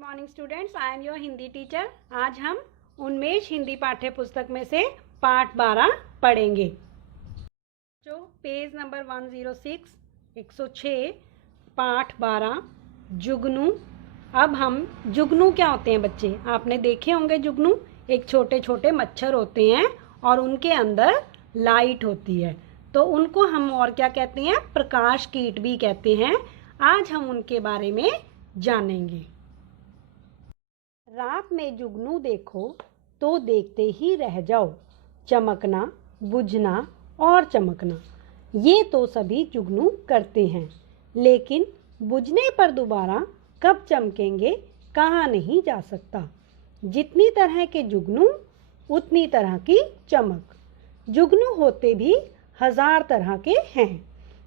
Morning students, I am your Hindi teacher. आज हम उन्मेष हिंदी पाठ्य पुस्तक में से पाठ 12 पढ़ेंगे। जो पेज नंबर 106 106 पाठ 12 जुगनू। अब हम जुगनू क्या होते हैं बच्चे, आपने देखे होंगे। जुगनू एक छोटे छोटे मच्छर होते हैं और उनके अंदर लाइट होती है, तो उनको हम और क्या कहते हैं, प्रकाश कीट भी कहते हैं। आज हम उनके बारे में जानेंगे। रात में जुगनू देखो तो देखते ही रह जाओ, चमकना बुझना और चमकना, ये तो सभी जुगनू करते हैं, लेकिन बुझने पर दोबारा कब चमकेंगे कहा नहीं जा सकता। जितनी तरह के जुगनू उतनी तरह की चमक। जुगनू होते भी 1000 तरह के हैं।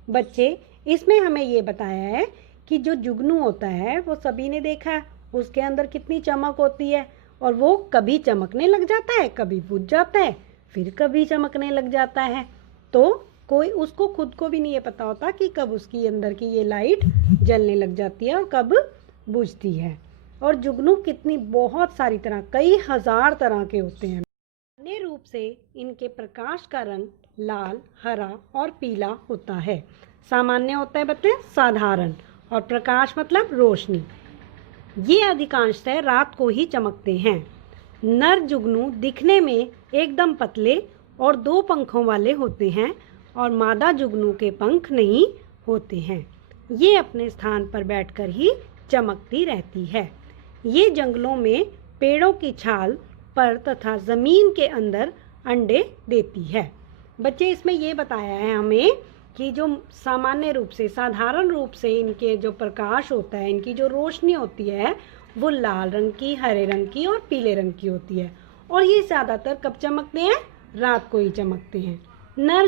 बच्चे, इसमें हमें ये बताया है कि जो जुगनू होता है वो सभी ने देखा है, उसके अंदर कितनी चमक होती है और वो कभी चमकने लग जाता है, कभी बुझ जाता है, फिर कभी चमकने लग जाता है। तो कोई उसको खुद को भी नहीं ये पता होता कि कब उसकी अंदर की ये लाइट जलने लग जाती है और कब बुझती है। और जुगनू कितनी बहुत सारी तरह, कई 1000 तरह के होते हैं। अन्य रूप से इनके प्रकाश का रंग लाल, हरा और पीला होता है। सामान्य होता है बच्चे साधारण, और प्रकाश मतलब रोशनी। ये अधिकांशतः रात को ही चमकते हैं। नर जुगनू दिखने में एकदम पतले और 2 पंखों वाले होते हैं और मादा जुगनू के पंख नहीं होते हैं। ये अपने स्थान पर बैठकर ही चमकती रहती है। ये जंगलों में पेड़ों की छाल पर तथा ज़मीन के अंदर अंडे देती है। बच्चे, इसमें ये बताया है हमें कि जो सामान्य रूप से, साधारण रूप से इनके जो प्रकाश होता है, इनकी जो रोशनी होती है वो लाल रंग की, हरे रंग की और पीले रंग की होती है। और ये ज़्यादातर कब चमकते हैं, रात को ही चमकते हैं। नर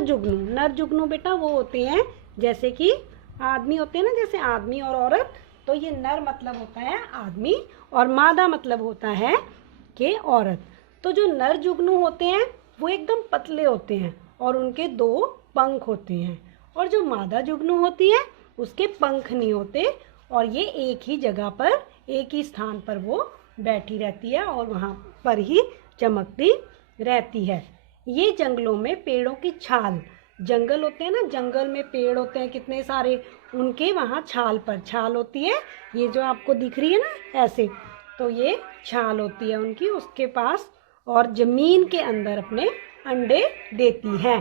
जुगनू बेटा वो होते हैं जैसे कि आदमी होते हैं ना, जैसे आदमी और औरत, तो ये नर मतलब होता है आदमी और मादा मतलब होता है कि औरत। तो जो नर जुगनू होते हैं वो एकदम पतले होते हैं और उनके 2 पंख होते हैं, और जो मादा जुगनू होती है उसके पंख नहीं होते और ये एक ही जगह पर, एक ही स्थान पर वो बैठी रहती है और वहाँ पर ही चमकती रहती है। ये जंगलों में पेड़ों की छाल, जंगल होते हैं ना, जंगल में पेड़ होते हैं कितने सारे, उनके वहाँ छाल पर छाल होती है, ये जो आपको दिख रही है ना ऐसे, तो ये छाल होती है उनकी, उसके पास, और जमीन के अंदर अपने अंडे देती है।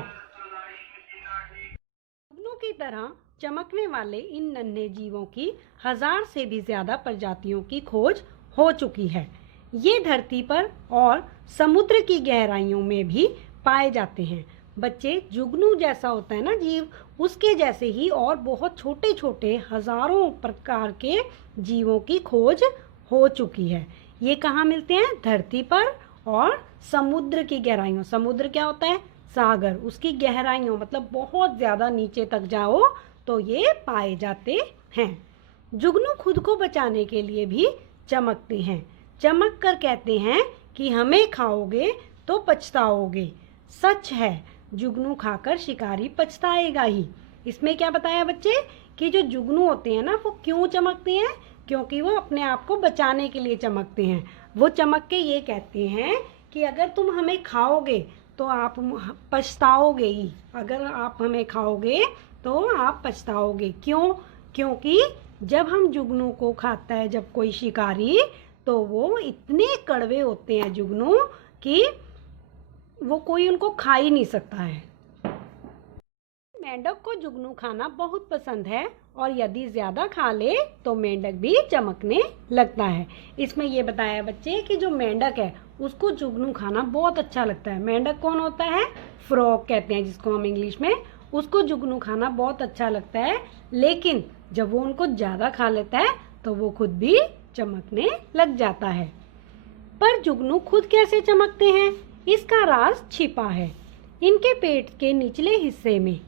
जुगनू की तरह चमकने वाले इन नन्हे जीवों की 1000 से भी ज्यादा प्रजातियों की खोज हो चुकी है। ये धरती पर और समुद्र की गहराइयों में भी पाए जाते हैं। बच्चे, जुगनू जैसा होता है ना जीव, उसके जैसे ही और बहुत छोटे छोटे हजारों प्रकार के जीवों की खोज हो चुकी है। ये कहाँ मिलते हैं, धरती पर और समुद्र की गहराइयों। समुद्र क्या होता है, सागर, उसकी गहराइयों मतलब बहुत ज्यादा नीचे तक जाओ तो ये पाए जाते हैं। जुगनू खुद को बचाने के लिए भी चमकते हैं। चमक कर कहते हैं कि हमें खाओगे तो पछताओगे। सच है, जुगनू खाकर शिकारी पछताएगा ही। इसमें क्या बताया बच्चे कि जो जुगनू होते हैं ना वो क्यों चमकते हैं, क्योंकि वो अपने आप को बचाने के लिए चमकते हैं। वो चमक के ये कहते हैं कि अगर तुम हमें खाओगे तो आप पछताओगे ही, अगर आप हमें खाओगे तो आप पछताओगे। क्यों? क्योंकि जब हम जुगनू को खाता है जब कोई शिकारी, तो वो इतने कड़वे होते हैं जुगनू कि वो कोई उनको खा ही नहीं सकता है। मेंढक को जुगनू खाना बहुत पसंद है और यदि ज्यादा खा ले तो मेंढक भी चमकने लगता है। इसमें ये बताया बच्चे कि जो मेंढक है उसको जुगनू खाना बहुत अच्छा लगता है। मेंढक कौन होता है, फ्रॉग कहते हैं जिसको हम इंग्लिश में, उसको जुगनू खाना बहुत अच्छा लगता है, लेकिन जब वो उनको ज्यादा खा लेता है तो वो खुद भी चमकने लग जाता है। पर जुगनू खुद कैसे चमकते हैं, इसका राज छिपा है। इनके पेट के निचले हिस्से में,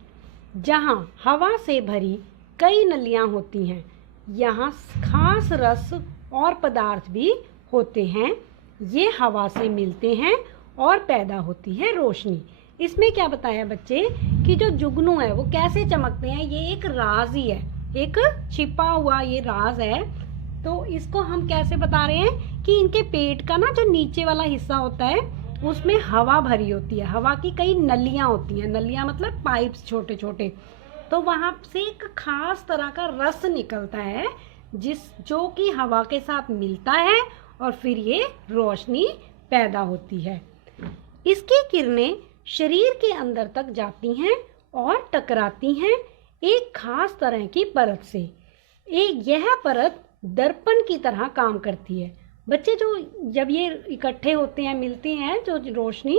जहाँ हवा से भरी कई नलियाँ होती हैं, यहाँ खास रस और पदार्थ भी होते हैं। ये हवा से मिलते हैं और पैदा होती है रोशनी। इसमें क्या बताया बच्चे कि जो जुगनू है वो कैसे चमकते हैं, ये एक राज ही है, एक छिपा हुआ ये राज है। तो इसको हम कैसे बता रहे हैं कि इनके पेट का ना जो नीचे वाला हिस्सा होता है उसमें हवा भरी होती है। हवा की कई नलियां होती हैं, नलियां मतलब पाइप्स छोटे छोटे। तो वहां से एक खास तरह का रस निकलता है जो कि हवा के साथ मिलता है और फिर ये रोशनी पैदा होती है। इसकी किरणें शरीर के अंदर तक जाती हैं और टकराती हैं एक खास तरह की परत से। यह परत दर्पण की तरह काम करती है। बच्चे, जब ये इकट्ठे होते हैं, मिलते हैं जो रोशनी,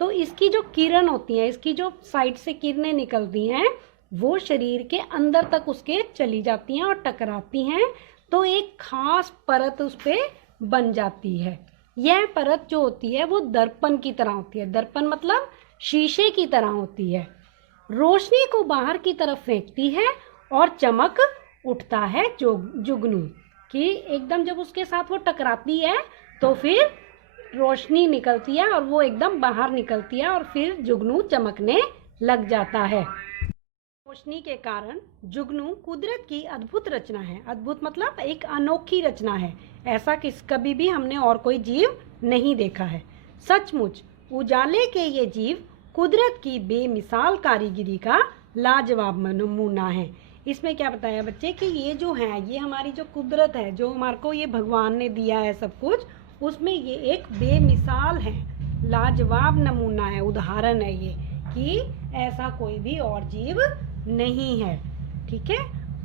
तो इसकी जो किरण होती है, इसकी जो साइड से किरणें निकलती हैं वो शरीर के अंदर तक उसके चली जाती हैं और टकराती हैं, तो एक खास परत उस पे बन जाती है। यह परत जो होती है वो दर्पण की तरह होती है। दर्पण मतलब शीशे की तरह होती है। रोशनी को बाहर की तरफ फेंकती है और चमक उठता है जुगनू कि एकदम जब उसके साथ वो टकराती है तो फिर रोशनी निकलती है और वो एकदम बाहर निकलती है और फिर जुगनू चमकने लग जाता है। रोशनी के कारण जुगनू कुदरत की अद्भुत रचना है। अद्भुत मतलब एक अनोखी रचना है। ऐसा कभी भी हमने और कोई जीव नहीं देखा है। सचमुच उजाले के ये जीव कुदरत की बेमिसाल कारीगरी का लाजवाब नमूना है। इसमें क्या बताया बच्चे कि ये जो है, ये हमारी जो कुदरत है, जो हमारे को ये भगवान ने दिया है सब कुछ, उसमें ये एक बेमिसाल है, लाजवाब नमूना है, उदाहरण है ये कि ऐसा कोई भी और जीव नहीं है। ठीक है,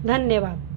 धन्यवाद।